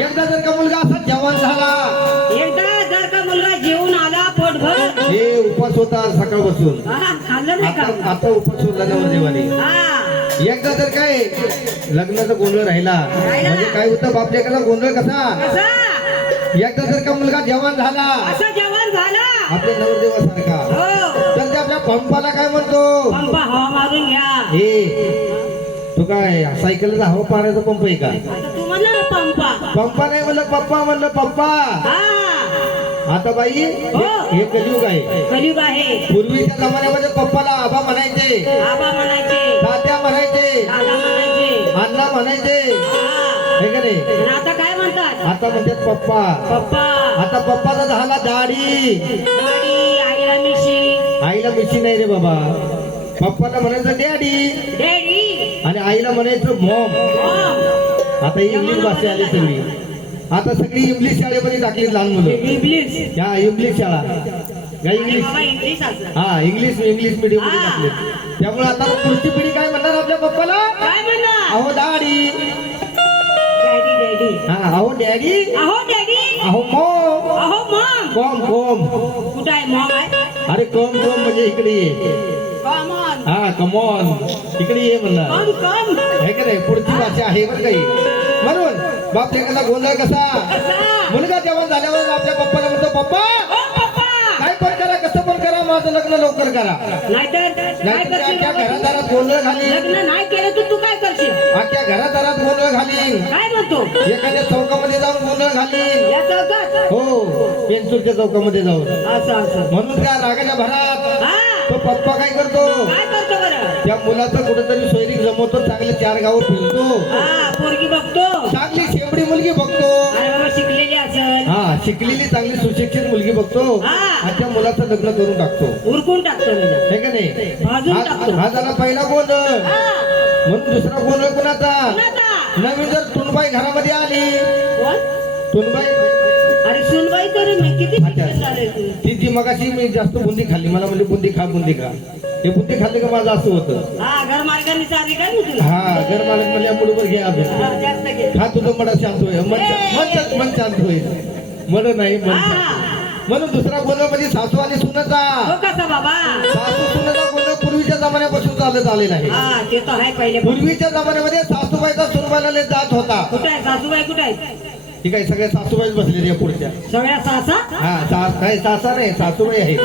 एकदा जर का मुलगा असा जवान झाला, एकदा जर का मुलगा जेवून आला पोटभर, हे उपास होता सकाळपासून, खाल्लं नाही आता का? आता उपास सोडला नवरदेवाने. एकदा जर काय लग्नाचा गोंधळ राहिला म्हणजे काय होतं बापल्याकडला गोंधळ कसा, कसा? एकदा जर का मुलगा जवान झाला असं जेवण झालं. आपल्या नवरदेवासारखा, हो. तर ते आपल्या पंपाला काय म्हणतो, पंपा हवा मारून घ्या. हे तो काय सायकलचा हवा पाण्याचा पंप आहे का? आता तू म्हणला ना पंपा. पंपा नाही म्हणलं पप्पा, म्हणलं पप्पा. हा. आता बाई हे कलियुग आहे. कलियुग आहे. पूर्वीच्या जमान्यामध्ये पप्पाला आबा म्हणायचे, आबा म्हणायचे, तात्या म्हणायचे, दादा म्हणायचे, अण्णा म्हणायचे, हा. हे का नाही? आणि आता काय म्हणतात? आता म्हणतात पप्पा. पप्पा. आता पप्पाचा झाला दाढी, गाडी. आईला मिशी. आईला मिशी नाही रे बाबा. पप्पाला म्हणायचं डॅडी डॅडी. आणि आईला म्हणायचं मॉम. मॉम. आता इंग्लिश भाषा आली सगळी. आता सगळी इंग्लिश शाळेमध्ये टाकली लहान मुलं. इंग्लिश. या इंग्लिश शाळा, या इंग्लिश, बाबा इंग्लिश असलं. हा इंग्लिश मीडियम मध्ये टाकले. त्यामुळे आता पुढची पिढी काय म्हणणार आपल्या पप्पाला, काय म्हणणार? अहो दाढी, डॅडी. डॅडी. हा अहो डॅडी, अहो डॅडी. अहो मॉम, अहो मॉम. Com com. कुठं आहे मॉम आहे? अरे कॉम कॉम म्हणजे इकडे ये. Come on. हा कमॉन, इकडे ये म्हणणार. कम कम. हे का नाही, पुढची भाषा आहे बरं काही. म्हणून बापल्याकडला गोंधळ कसा, मुलगा जेवण झाल्यावर आपल्या पप्पाला म्हणतो पप्पा ओ पप्पा. काय पण करा, कसं पण करा, माझं लग्न लवकर करा. नाहीतर काय नाही करशील? अख्ख्या घरादारात गोंधळ घाली, लग्न नाही केलं तर तू काय करशील? अख्ख्या घरादारात गोंधळ घाली, काय म्हणतो? एखाद्या चौकामध्ये जाऊन गोंधळ घाली. या चौकात. हो, पेंचूरच्या चौकामध्ये जाऊन. असं असं. म्हणून त्या रागाच्या भरात हा. तो पप्पा काय करतो, काय करतो बरं? त्या मुलाचं कुठेतरी सोयरीक जमवतो, चांगले 4 गाव फिरतो, हा. पोरगी बघतो. चांगली शेवडी मुलगी बघतो. अरे बाबा शिकलेली असेल. हा शिकलेली चांगली सुशिक्षित मुलगी बघतो हा. आणि त्या मुलाचं लग्न करून टाकतो. उरकून टाकतो म्हणजे. हे का नाही, भाजून टाकतो. हा झाला पहिला गोंधळ. हा. म्हणून दुसरा गोंधळ कुणाचा, कुणाचा? नवीन जर तुनबाई घरामध्ये आली, कोण? तुनबाई अरे सुनबाई तरी मी किती अच्छा. शिकत झाले तू. ती मगाशी मी जास्त बुंदी खाल्ली, मला म्हणजे बुंदी खा बुंदी खा. हे बुंदी खाल्ली का माझं असं होतं. हा. घर मार्गाने चालली काय मी तुला? हा घर मालक म्हणल्या मुलूवर घे अभ्यास, हा, जास्त घे. खा तुझं मडा शांत होईल, मन शांत होईल. मड नाही मन शांत होईल. म्हणून दुसरा गोंधळ म्हणजे सासू आणि सुनाचा. हो कसा बाबा? सासू सुनाचा गोंधळ पूर्वीच्या जमान्यापासून चालत आलेला आहे. हा. ते तर आहे पहिले. पूर्वीच्या जमान्यामध्ये सासूबाईचा सुनबाईला लय जात होता. कुठे आहे सासूबाई? कुठे आहे? ठीक आहे, सगळ्या सासूबाईच बसलेल्या या पुढच्या. सगळ्या सासा. हा नाही सासा नाही, सासूबाई आहे.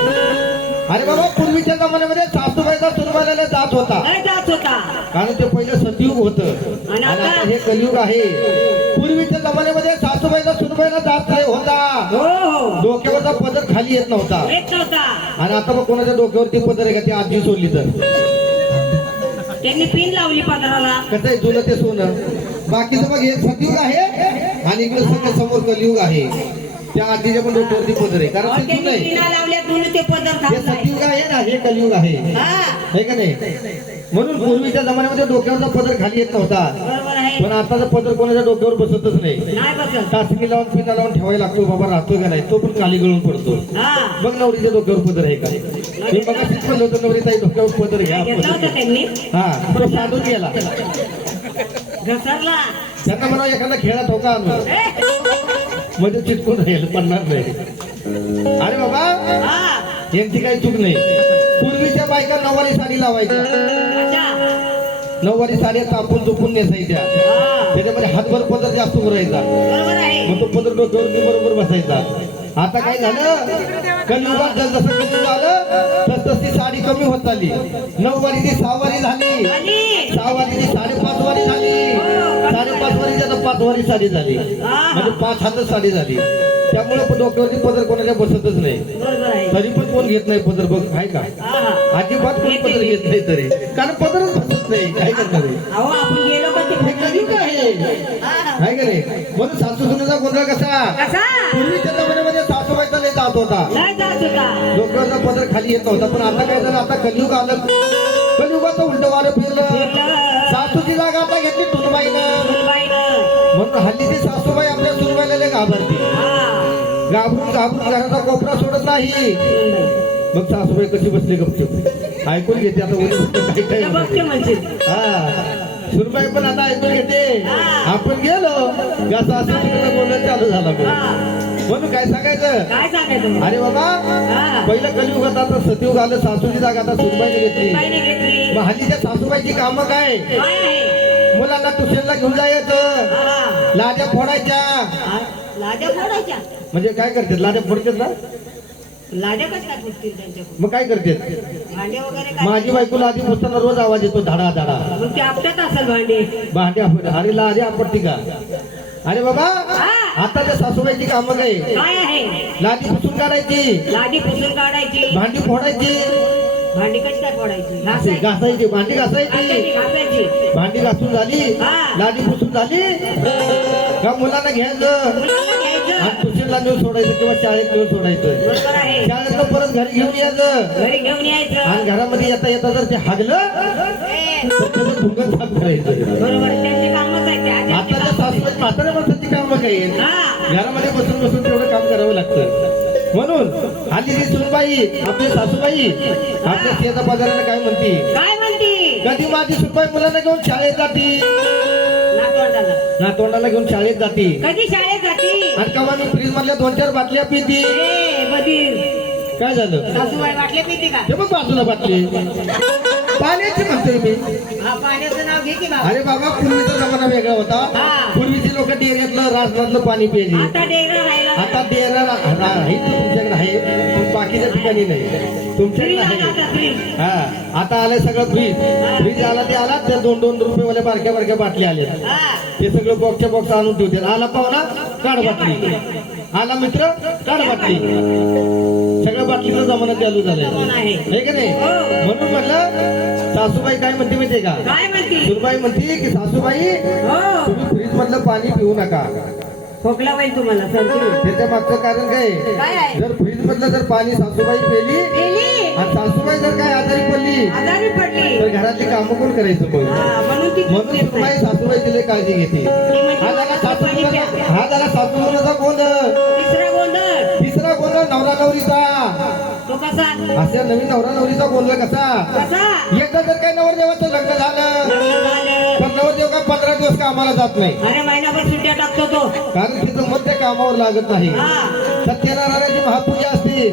अरे बाबा पूर्वीच्या जमान्यामध्ये सासूबाईचा सुनबाईला लय जात होता, लय जात होता. कारण ते पहिलं सतयुग होतं आणि आणि आता? आता हे कलियुग आहे. पूर्वीच्या जमान्यामध्ये सासूबाईचा सुनबाईला जात नाही होता, हो हो. डोक्यावरचा पदर खाली येत नव्हता. येत नव्हता. आणि आता मग कोणाच्या डोक्यावरती पदर आहे का, ती आजी सोडली तर त्यांनी पिन लावली पदराला. कसं आहे जुनं ते सोनं. बाकीचं मग हे सतयुग आहे आणि इकडे सगळं समोर कलियुग आहे. त्या आजीच्या पण डोक्यावरती पदर आहे, कारण ते जुनं त्यांनी आहे. पिना लावल्या म्हणून ते पदर हे थांबलाय. सतयुग आहे ना, हे कलियुग आहे. हा. हे का नाही. म्हणून पूर्वीच्या जमान्यामध्ये डोक्यावरचा पदर खाली येत नव्हता, बरोबर आहे. पण आताचा पदर कोणाच्या डोक्यावर बसतच नाही. नाही बसत. टाचणी लावून पिना लावून ठेवायला लागतो, बाबा राहतो का नाही, तो पण खाली गळून पडतो. हा. मग नवरीच्या डोक्यावर पदर आहे का, मी बघा शिकवलं होतं नवरीताई डोक्यावर पदर घ्या घेतला होता पदर. त्यांनी. हा तो साधून गेला. घसरला. त्यांना म्हणा एखादा खेळा ठोका आणून मध्ये चिटकून राहील, पडणार नाही. अरे बाबा हा. यांची काही चूक नाही. पूर्वीच्या बायका नऊवारी साडी लावायच्या, अच्छा. नऊवारी साड्या तापून चुपून नेसायच्या, हा. त्याच्यामध्ये हातभर पदर जास्त उरायचा, बरोबर आहे. मग तो पदर डोक्यावरती बरोबर बसायचा. आता काय झालं, कलियुगात जसं कलियुग आलं तस तशी साडी कमी होत चालली. 9 वारीची 6 वारी झाली, आणि 6 वारीची 5.5 वारी झाली, 5.5 वारीची आता 5 वारी साडी झाली, म्हणजे 5 हातच साडी झाली. त्यामुळे डोक्यावरती पदर कोणाच्या बसतच नाही. बरोबर आहे. तरी पण कोण घेत नाही पदर, बघ आहे का, हा, हा. अजिबात कोण पदर घेत नाही तरी, कारण पदरच बसत नाही. काय करणार आहे? अहो आपण गेलो का हे ते कलियुग आहे, हा. आहे का नाही. म्हणून सासू सुनेचा गोंधळ कसा, कसा? पूर्वीच्या जमान्यामध्ये सासूबाईचा लय जात होता, नाही जात होता. डोक्यावरचा पदर खाली येत नव्हता. पण आता काय झालं, आता कलियुग आलं, कलियुगाचं उलट वारं फिरलं. सासूची जागा आता घेतली सुनबाईनं. सुनबाईनं. म्हणून हल्लीची सासूबाई आपल्या सुनबाईला लय घाबरते, हा. घाबरून घाबरून घराचा कोपरा सोडत नाही. मग सासूबाई कशी बसली गपचूप ऐकून घेते. आता उद्या काय काय बघते म्हणजे. हा सुनबाई पण आता ऐकून घेते. आपण गेलो कसं असं तिकडे बोलणं चालू झालं मग. हा. म्हणून काय सांगायचं, काय सांगायचं? अरे बाबा हा. पहिलं कलियुग होता, आता सतयुग आलं, सासूची जागा आता सुनबाईने घेतली. बाईने घेतली. मग हल्लीच्या सासूबाईची कामं काय, काय आहे? मुलांना ट्युशनला घेऊन जायचं, हा. लाद्या फोडायच्या. हा. लाद्या फोडायच्या. म्हणजे काय करतात, लाद्या फोडतात ना, लाद्या कसं काय फुटतील त्यांच्याकडून? मग काय करतात. भांडे वगैरे काय? माझी बायको लादी पुसताना रोज आवाज येतो, धाडा धाडा. मग ते आपल्यात असेल भांडे. भांडे आपण, अरे लादी आपटती का. अरे बाबा हा. आता त्या सासूबाईची कामं काय, काय आहे? लादी पुसून काढायची, लादी पुसून काढायची. भांडी फोडायची, भांडी कशी काय फोडायची? असे घासायची. घासायची, भांडी घासायची. घासायची. भांडी घासून झाली, हा. लादी पुसून झाली का मुलांना घ्यायचं मुलांना घ्यायचं. आणि ट्युशनला नेऊन सोडायचं किंवा शाळेत नेऊन सोडायचं. बरोबर आहे. शाळेतनं परत घरी घेऊन यायचं घरी घेऊन यायचं. आणि घरामध्ये येता येता जर ते हागलं ए, तर त्याचं धुंगण साफ करायचं. बरोबर त्यांची कामच आहे ते. आधी आता त्या कामं. सासूबाई म्हाताऱ्या माणसाची कामं काही आहेत. हा. घरामध्ये बसून बसून तेवढं काम करावं लागतं. म्हणून हल्ली ती सुनबाई आपली सासूबाई आपल्या शेता बाजाराला काय म्हणती, काय म्हणती? कधी माझी सुनबाई मुलांना घेऊन शाळेत जाती, नातवंडाला. नातवंडाला घेऊन शाळेत जाती, कधी शाळेत जाती? आणि कवा मी फ्रीज मधल्या 2-4 बाटल्या पिती. ए, बधीर. काय झालं, सासूबाई वाटले पिती का? ते पण बाजूला बाटली पाण्याची म्हणतोय मी. हा, पाण्याचं नाव घे की बाबा. अरे बाबा पूर्वीचा जमाना वेगळा होता. हा. पूर्वीची लोक डेऱ्यातलं राजनातलं पाणी प्यायची. आता डेगरा राहिला. आता डेरा आहे तुमच्याकडे आहे, पण बाकीच्या ठिकाणी नाही. तुमच्याकडे फ्रीज आला आहे. आता, फ्रीज. हा, आता आलंय सगळं फ्रीज. फ्रीज आला ते आला, त्या 2-2 रुपयेवाल्या बारक्या बारक्या बाटल्या आल्या. हा. ते सगळं बॉक्सच्या बॉक्स आणून ठेवते. आला पाहुणा काढ बाटली, आला मित्र काढ बाटली. सगळं बाटलीचा जमाना चालू झालाय, जमाना आहे. हे का नाही. हो. म्हणून म्हटलं सासूबाई काय म्हणते माहितीये का, काय म्हणती? सुनबाई म्हणते की सासूबाई हो. तुम्ही फ्रीज मधलं पाणी पिऊ नका. खोकला होईल तुम्हाला, सर्दी होईल. त्याच्या मागचं कारण काय, काय आहे? जर फ्रीज मधलं जर पाणी सासूबाई पेली गेली. आणि सासूबाई जर काय आजारी पडली आजारी पडली. तर घरातली कामं कोण करायचं मग. हा, म्हणून ती म्हणून पित सुनबाई नाही. सासूबाई तिला काळजी घेते. हा झाला सासूचा गोंधळ. तिसरा गोंधळ. तिसरा गोंधळ नवरा नवरीचा. तो कसा? अशा नवीन नवरा नवरीचा गोंधळ कसा, कसा? एकदा जर काही नवरदेवाचं लग्न झालं झालं. तर नवरदेव काय 15 दिवस कामाला जात नाही, अरे महिनाभर सुट्ट्या टाकतो तो. कारण तिचं मन त्या कामावर लागत नाही. हा. सत्यनारायणाची महापूजा असते,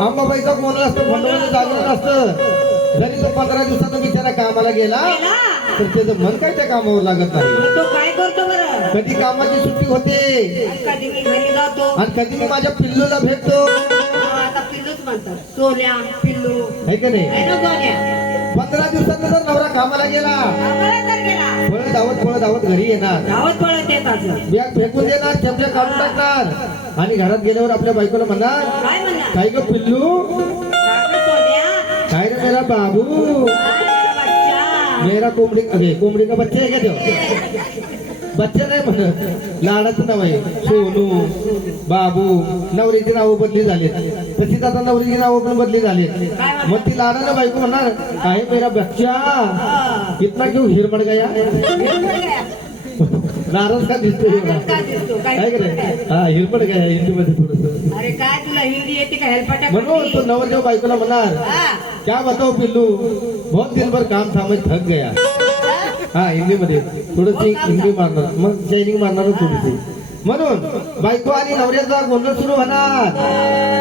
अंबाबाईचा गोंधळ असतो, खंडोबाचं जागरण असतं. जरी तो 15 दिवसाचा बिचारा कामाला गेला गेला. तर त्याचं मन काय त्या कामावर लागत नाही. मग तो काय करतो बरं? कधी कामाची सुट्टी होते कधी मी घरी जातो. आणि कधी मी माझ्या पिल्लूला भेटतो, हा, आता पिल्लूच म्हणतात. सोन्या, पिल्लू. है का नाही. आहे ना सोन्या? 15 दिवसात जर नवरा कामाला गेला, आम्हाला तर गेला. फळं धावत घरी येणार, धावत पळत येतात. बॅग फेकून देणार, चपल्या काढून टाकणार आणि घरात गेल्यावर आपल्या बायकोला म्हणणार, काय म्हणणार? काय ग पिल्लू, काय ग सोन्या? काय रे मेरा बाबू, काय ग बच्चा? मेरा कोंबडी, अरे कोंबडी का बच्चा आहे का देव. बच्चा नाही म्हणत, लाडाचं नाव आहे सोनू, बाबू. नवरीची नावं बदली झाली, तशीच आता नवरीची नावं पण बदली झाली. मग ती लाडानं बायको म्हणणार, काय मेरा बच्चा, हा. कितना क्यों हिरमड गया. नाराज का दिसतोय काय दिसतो? काय काय करायचं, हा हिरमड गया हिंदी मध्ये थोडस. अरे काय तुला हिंदी येते का? हेलपाटा म्हणून तो नवरदेव बायकोला म्हणणार, क्या बताओ पिल्लू, बहुत दिन भर काम था मैं थक गया. हा हिंदी मध्ये थोडस हिंदी मारणार, मग शायनिंग मारणार थोडीशी. म्हणून बायको आणि नवऱ्याचा गोंधळ सुरू होणार.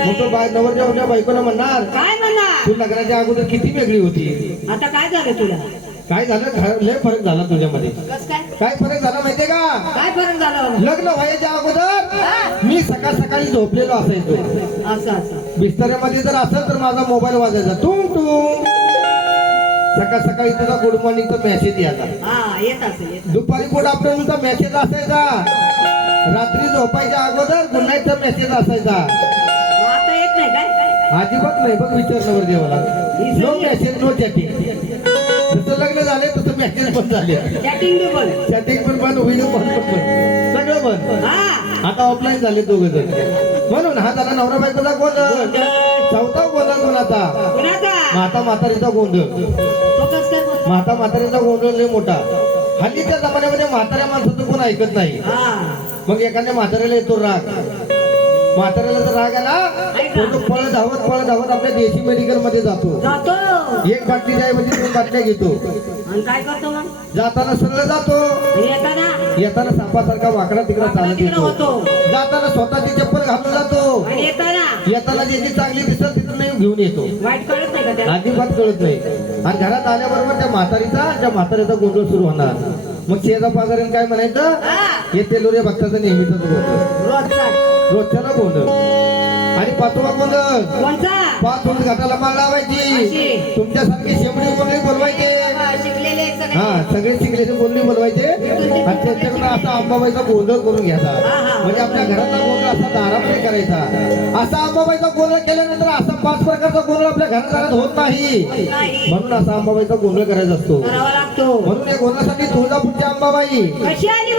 मग तो नवरदेव बायकोला म्हणणार, काय म्हणणार? तू लग्नाच्या अगोदर किती वेगळी होती. आता काय झालं तुला? काय झालं, लय फरक झाला तुझ्यामध्ये. कस काय? काय फरक झाला माहितीये का, काय फरक झाला? लग्न व्हायच्या अगोदर मी सकाळ सकाळी झोपलेलो असायचो. असं असं. बिस्तऱ्यामध्ये जर असेल तर माझा मोबाईल वाजायचा टुंग टुंग. सकाळ सकाळी तुझा गुड मॉर्निंगचा मेसेज यायचा. हा, येत असेल येत. दुपारी गुड आफ्टरनूनचा मेसेज असायचा. रात्री झोपायच्या अगोदर गुड नाईटचा मेसेज असायचा. मग आता येत नाही काय? अजिबात नाही बघ, विचारल्यावर देवाला. No message no chatting. जसं लग्न झाले तसं मेसेज पण झाले, चॅटिंग बी बोल. चॅटिंग पण बंद, व्हिडिओ कॉल पण बंद, सगळं बंद. हा. आता ऑफलाईन झाले दोघ जण. म्हणून हा झाला नवरा बायकोचा गोंधळ. चौथा गोंधळ कोणाचा, कुणाचा? माता म्हातारीचा गोंधळ. तो कस काय बोल? माता म्हातारीचा गोंधळ लय मोठा. हल्लीच्या जमान्यामध्ये म्हाताऱ्या माणसाचं कोण ऐकत नाही. हा. मग एखाद्या म्हाताऱ्याला येतो राग. म्हाताऱ्याला जर राग आला तर तो पळ धावत आपल्या देशी मेडिकल मध्ये जातो. जातो. एक बाटली ऐवजी 2 बाटल्या घेतो आणि काय करतो मग जाताना सरळ जातो, येताना येताना सापासारखा वाकडा तिकडा चालत वाकडा तिकडा येतो, होतो. जाताना स्वतःची चप्पल घालून जातो, आणि येताना ज्याची चांगली दिसत तिथून नाही घेऊन येतो. वाईट कळत नाही का त्याला अजिबात कळत नाही. आणि घरात आल्याबरोबर त्या म्हातारीचा गोंधळ सुरू होणार. मग शेजा पाजारीन काय म्हणायचं, येते लोरे भक्ताचा नेहमीचाच गोंधळ, रोजचा रोजच्याला गोंधळ. आणि पाचवा गोंधळ, कोणचा 5 वर्ष घाटाला माळ लावायची, अशी. तुमच्यासारखी शेंबडी बोलणी बोलवायचे. शिकलेले सगळे. हा, सगळे शिकलेले बोलणी बोलवायचे आणि त्यांच्याकडून असा अंबाबाईचा गोंधळ करून घ्यायचा. म्हणजे आपल्या घरातला गोंधळ असा दारामध्ये करायचा. असा अंबाबाईचा गोंधळ केल्यानंतर असा 5 प्रकारचा गोंधळ आपल्या घरात होत नाही. नाही. म्हणून असा अंबाबाईचा गोंधळ करायचा असतो. करावा लागतो. म्हणून या गोंधळासाठी तुळजापूरची अंबाबाई कशी आली